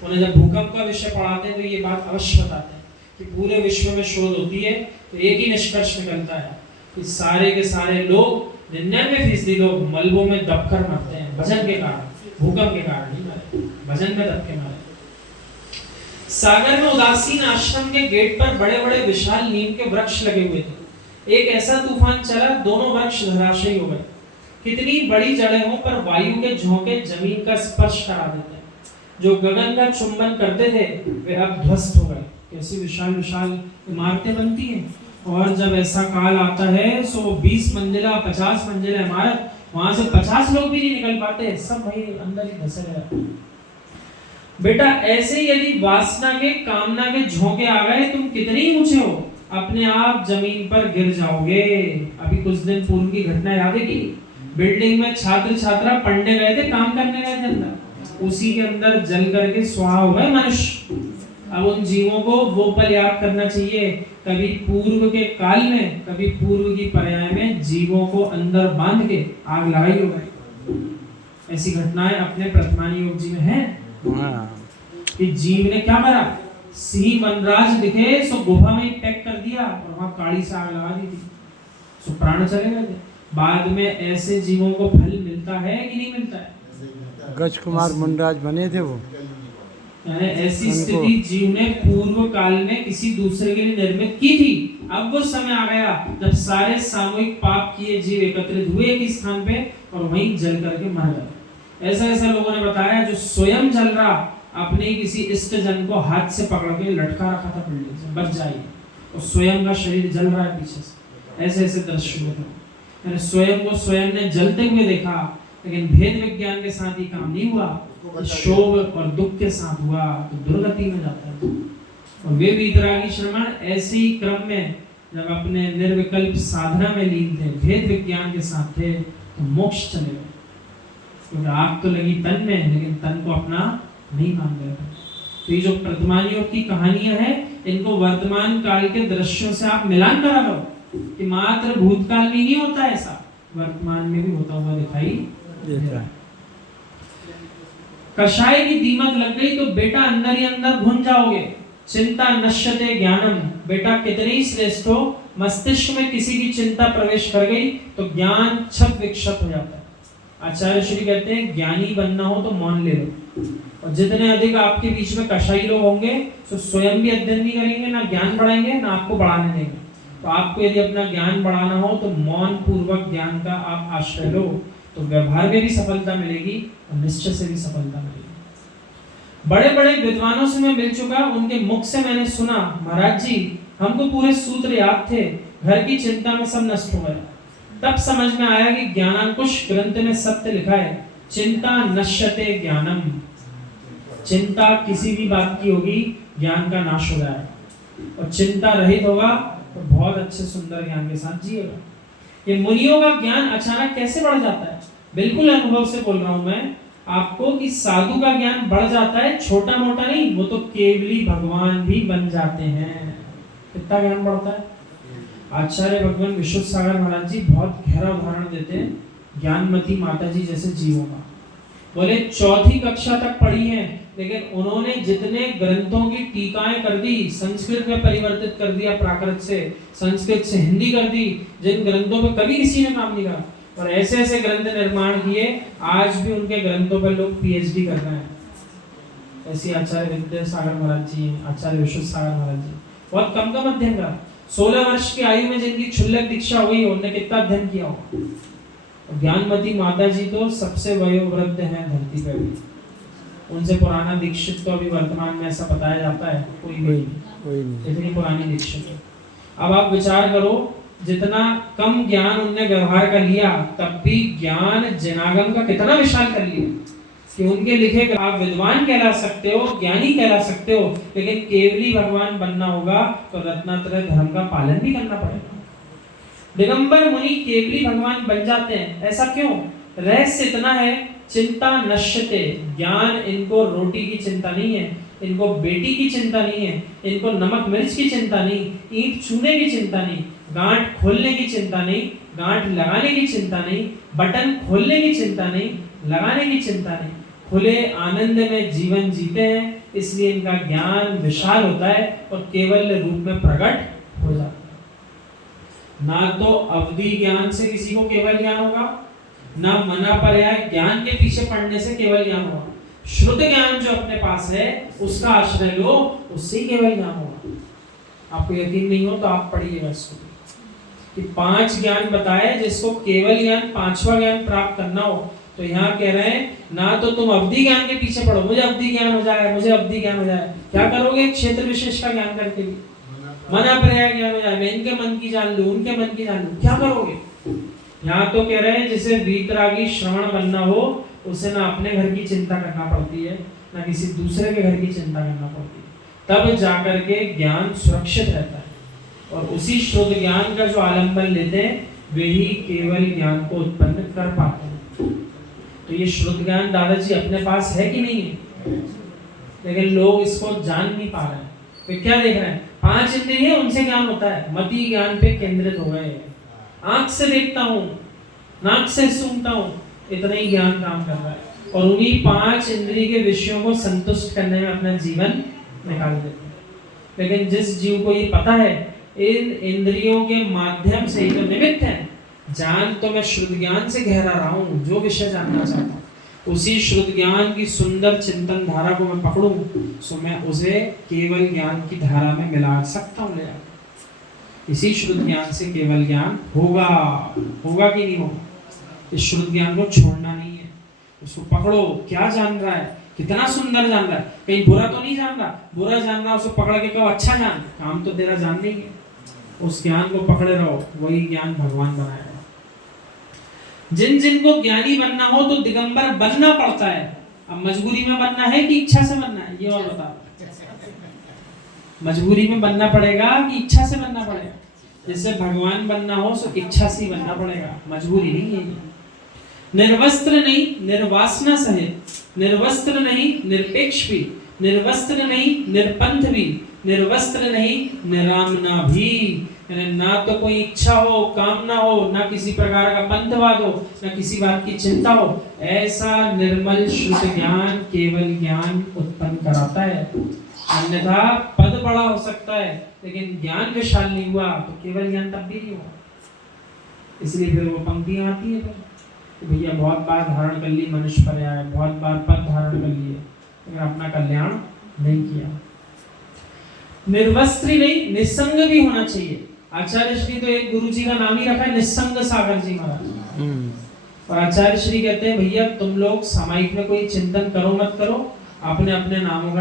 उन्हें जब भूकंप का विषय पढ़ाते हैं तो ये बात अवश्य बताते हैं कि पूरे विश्व में शोध होती है तो एक ही निष्कर्ष निकलता है कि सारे के सारे लोग 99% लोग मलबों में दबकर मरते हैं वजन के कारण, भूकंप के कारण नहीं मरे, वजन में दब के मरे। सागर में उदासीन आश्रम के गेट पर बड़े बड़े विशाल नीम के वृक्ष लगे हुए थे। एक ऐसा तूफान चला, दोनों वृक्ष धराशायी हो गए। कितनी बड़ी जड़ें हों पर वायु के झोंके जमीन का स्पर्श करा देते हैं। जो गगन का चुंबन करते थे वे अब ध्वस्त हो गए। कैसी विशाल विशाल इमारतें बनती हैं, और जब ऐसा काल आता है तो 20 मंजिला 50 मंजिला इमारत, वहां से 50 लोग भी नहीं निकल पाते, सब वही अंदर ही धसे रहते। बेटा ऐसे यदि वासना के कामना के झोंके आ गए, तुम कितने ही ऊंचे हो अपने आप जमीन पर गिर जाओगे। अभी कुछ दिन पूर्व की घटना याद है कि बिल्डिंग में छात्र छात्रा पढ़ने गए थे, काम करने गए थे अंदर, उसी के अंदर जल करके स्वाहा हो गए मनुष्य। अब उन जीवों को वो पल याद करना चाहिए, कभी पूर्व के काल में, कभी पूर्व की पर्याय में जीवों को अंदर बांध के आग लगाई हो गई। ऐसी घटनाएं अपने प्रथमानी योग जी में है कि जीव ने क्या करा, सिंह वनराज दिखे सो गुफा में पैक कर दिया और वहां काड़ी से आग लगा दी थी, सो प्राण चले गए थे। बाद में ऐसे जीवों को फल मिलता है कि नहीं मिलता है? गज कुमार मुंडराज बने थे वो। ऐसी स्थिति जीव ने पूर्व काल में किसी दूसरे के लिए निर्मित की थी। अब वो समय आ गया जब सारे सामूहिक पाप किए जीव एकत्रित हुए एक स्थान पे और वहीं जल करके मर गए। ऐसा ऐसा लोगों ने बताया जो स्वयं जल रहा, अपने किसी इष्ट जन को हाथ से पकड़ के लटका रखा था बिल्डिंग से, बच जाइए, और स्वयं का शरीर जल रहा है पीछे से। ऐसे ऐसे दृश्य हुए थे। मैंने स्वयं को स्वयं ने जलते हुए देखा, लेकिन भेद विज्ञान के साथ ही काम नहीं हुआ, शोक और दुख के साथ हुआ तो दुर्गति में जाता है। और वे वीतरागी श्रमण ऐसे ही क्रम में जब अपने निर्विकल्प साधना में लीन थे, भेद विज्ञान के साथ थे, तो मोक्ष चले गए। क्योंकि आग तो लगी तन में, लेकिन तन को अपना नहीं मान गए थे। तो ये जो प्रथमानियों की कहानियां हैं, इनको वर्तमान काल के दृश्यों से आप मिलान करा लो कि मात्र भूतकाल में नहीं होता ऐसा, वर्तमान में भी होता हुआ दिखाई देता है। कषाय की दीमक लग गई तो बेटा अंदर ही अंदर घुन जाओगे। चिंता नश्यते ज्ञानम, बेटा कितने ही श्रेष्ठ हो, मस्तिष्क में किसी की चिंता प्रवेश कर गई तो ज्ञान छप विक्षत हो जाता है। आचार्य श्री कहते हैं ज्ञानी बनना हो तो मौन ले लो, और जितने अधिक आपके बीच में कषाई लोग होंगे तो स्वयं भी अध्ययन नहीं करेंगे, ना ज्ञान बढ़ाएंगे, ना आपको बढ़ाने देंगे। तो आपको यदि अपना ज्ञान बढ़ाना हो तो मौन पूर्वक ज्ञान का आप आश्रय लो, तो व्यवहार में भी सफलता मिलेगी और निश्चय से भी सफलता मिलेगी। बड़े बड़े विद्वानों से मैं मिल चुका, उनके मुख से मैंने सुना, महाराज जी हमको पूरे सूत्र याद थे, घर की चिंता में सब नष्ट हो गया। तब समझ में आया कि ज्ञानांकुश ग्रंथ में सत्य लिखा है, चिंता नश्यते ज्ञानम। चिंता किसी भी बात की होगी, ज्ञान का नाश हो जाएगा, और चिंता रहित होगा तो बहुत अच्छे सुंदर ज्ञान के साथ जिएगा। ये मुनियों का ज्ञान अचानक कैसे बढ़ जाता है? बिल्कुल अनुभव से बोल रहा हूं मैं आपको कि साधु का ज्ञान बढ़ जाता है, छोटा मोटा नहीं, वो तो केवली भगवान भी बन जाते हैं। कितना ज्ञान बढ़ता है? आचार्य भगवान विशुद्ध सागर महाराज जी बहुत गहरा उदाहरण देते हैं ज्ञानमती माता जी जैसे जीवों का। बोले 4वीं कक्षा तक पढ़ी है, लेकिन उन्होंने जितने ग्रंथों की टीकाएं कर दी, संस्कृत में परिवर्तित कर दिया, प्राकृत से संस्कृत से हिंदी कर दी, जिन ग्रंथों पर कभी किसी ने काम नहीं करा, और ऐसे ऐसे ग्रंथ निर्माण किए, आज भी उनके ग्रंथों पर लोग पीएचडी कर रहे हैं। ऐसी आचार्य विद्यासागर महाराज जी, आचार्य विशुद्ध सागर महाराज जी बहुत कम अध्ययन करा। 16 वर्ष की आयु में जिनकी क्षुल्लक दीक्षा हुई, उन्होंने कितना अध्ययन किया होगा। ज्ञानमती माता जी तो सबसे वयोवृद्ध हैं धरती पे भी, उनसे पुराना दीक्षित तो अभी वर्तमान में ऐसा बताया जाता है कोई नहीं, इतनी पुरानी दीक्षित है। अब आप विचार करो, जितना कम ज्ञान उनने व्यवहार का लिया, तब भी ज्ञान जनागम का कितना विशाल कर लिया कि उनके लिखे आप विद्वान कहला सकते हो, ज्ञानी कहला सकते हो, लेकिन केवली भगवान बनना होगा तो रत्नात्रय धर्म का पालन भी करना पड़ेगा। दिगंबर मुनि केवली भगवान बन जाते हैं, ऐसा क्यों? रहस्य इतना है, चिंता नश्यते, ज्ञान इनको रोटी की चिंता नहीं है, इनको बेटी की चिंता नहीं है, इनको नमक मिर्च की चिंता नहीं, ईंट छूने की चिंता नहीं, गांठ खोलने की चिंता नहीं, गांठ लगाने की चिंता नहीं, बटन खोलने की चिंता नहीं, लगाने की चिंता नहीं। खुले आनंद में जीवन जीते हैं, इसलिए इनका ज्ञान विशाल होता है और केवल रूप में प्रकट हो जाता है। ना तो अवधि ज्ञान से किसी को केवल ज्ञान होगा, ना मना पर्याय ज्ञान के पीछे पढ़ने से केवल ज्ञान होगा। शुद्ध ज्ञान जो अपने पास है उसका आश्रय लो, उससे ही केवल ज्ञान होगा। आपको यकीन नहीं हो तो आप पढ़िएगा इसको कि 5 ज्ञान बताए, जिसको केवल ज्ञान 5वां ज्ञान प्राप्त करना हो तो यहाँ कह रहे हैं ना तो तुम अवधि ज्ञान के पीछे पढ़ो, मुझे अवधि ज्ञान हो जाए, मुझे अवधि ज्ञान हो जाए। क्या करोगे? क्षेत्र विशेष का ज्ञान करके भी मना पर्याय ज्ञान हो जाए, मैं इनके मन की जान लूं, उनके मन की जान लूं, क्या करोगे? यहाँ तो कह रहे हैं जिसे वीतरागी श्रवण बनना हो उसे ना अपने घर की चिंता करना पड़ती है, ना किसी दूसरे के घर की चिंता करना पड़ती है, तब जाकर के ज्ञान सुरक्षित रहता है। और उसी शुद्ध ज्ञान का जो आलंबन लेते हैं वे ही केवल ज्ञान को उत्पन्न कर पाते हैं। तो ये शुद्ध ज्ञान दादाजी अपने पास है कि नहीं है? लेकिन लोग इसको जान नहीं पा रहे हैं। वे क्या देख रहे हैं? 5 इंद्रिय है, उनसे ज्ञान होता है, मति ज्ञान पे केंद्रित हो गए। आंख से देखता हूँ, नाक से सूंघता हूँ, इतना ही ज्ञान काम कर रहा है और उन्हीं 5 इंद्रिय के विषयों को संतुष्ट करने में अपना जीवन निकाल देते हैं। लेकिन जिस जीव को ये पता है इन इंद्रियों के माध्यम से ही तो निमित्त है, जान तो मैं शुद्ध ज्ञान से गहरा रहा हूँ, जो विषय जानना चाहता हूँ उसी शुद्ध ज्ञान की सुंदर चिंतन धारा को मैं पकड़ूं सो मैं उसे केवल ज्ञान की धारा में मिला सकता हूँ। ले इसी शुद्ध ज्ञान से केवल ज्ञान होगा, होगा कि नहीं होगा? इस शुद्ध ज्ञान को छोड़ना नहीं है, उसको पकड़ो। क्या जान रहा है? कितना सुंदर जान रहा है, कहीं बुरा तो नहीं जान रहा? बुरा जान रहा उसको पकड़ के कहो अच्छा जान, काम तो तेरा जान नहीं है। उस ज्ञान को पकड़े रहो, वही ज्ञान भगवान बनाएगा। जिन जिन को ज्ञानी बनना हो तो दिगंबर बनना पड़ता है। अब मजबूरी में बनना है कि इच्छा से बनना है, ये और बताओ। मजबूरी में बनना पड़ेगा कि इच्छा से बनना पड़ेगा? जैसे भगवान बनना हो तो इच्छा से बनना पड़ेगा, मजबूरी नहीं है। निर्वस्त्र नहीं निर्वासना सहित, निर्वस्त्र नहीं निरपेक्ष भी, निर्वस्त्र नहीं निर्पंथ भी, निर्वस्त्र नहीं निरामना भी। ना तो कोई इच्छा हो, कामना हो, ना किसी प्रकार का पंथवाद हो, ना किसी बात की चिंता हो, ऐसा निर्मल शुद्ध ज्ञान केवल ज्ञान उत्पन्न कराता है। अन्यथा पद बड़ा हो सकता है लेकिन ज्ञान विशाल नहीं हुआ तो केवल ज्ञान तब भी नहीं हुआ। इसलिए फिर वो पंक्तियां आती है कि भैया बहुत बार धारण कर ली मनुष्य पर्याय, बहुत बार पद धारण कर लिए लेकिन अपना कल्याण नहीं किया। निर्वस्त्री नहीं निस्संग भी होना चाहिए। आचार्य श्री तो एक गुरु जी का नाम ही रखा है निस्संग सागर जी महाराज। और आचार्य श्री कहते हैं भैया तुम लोग सामायिक में कोई चिंतन करो मत करो, अपने अपने नामों का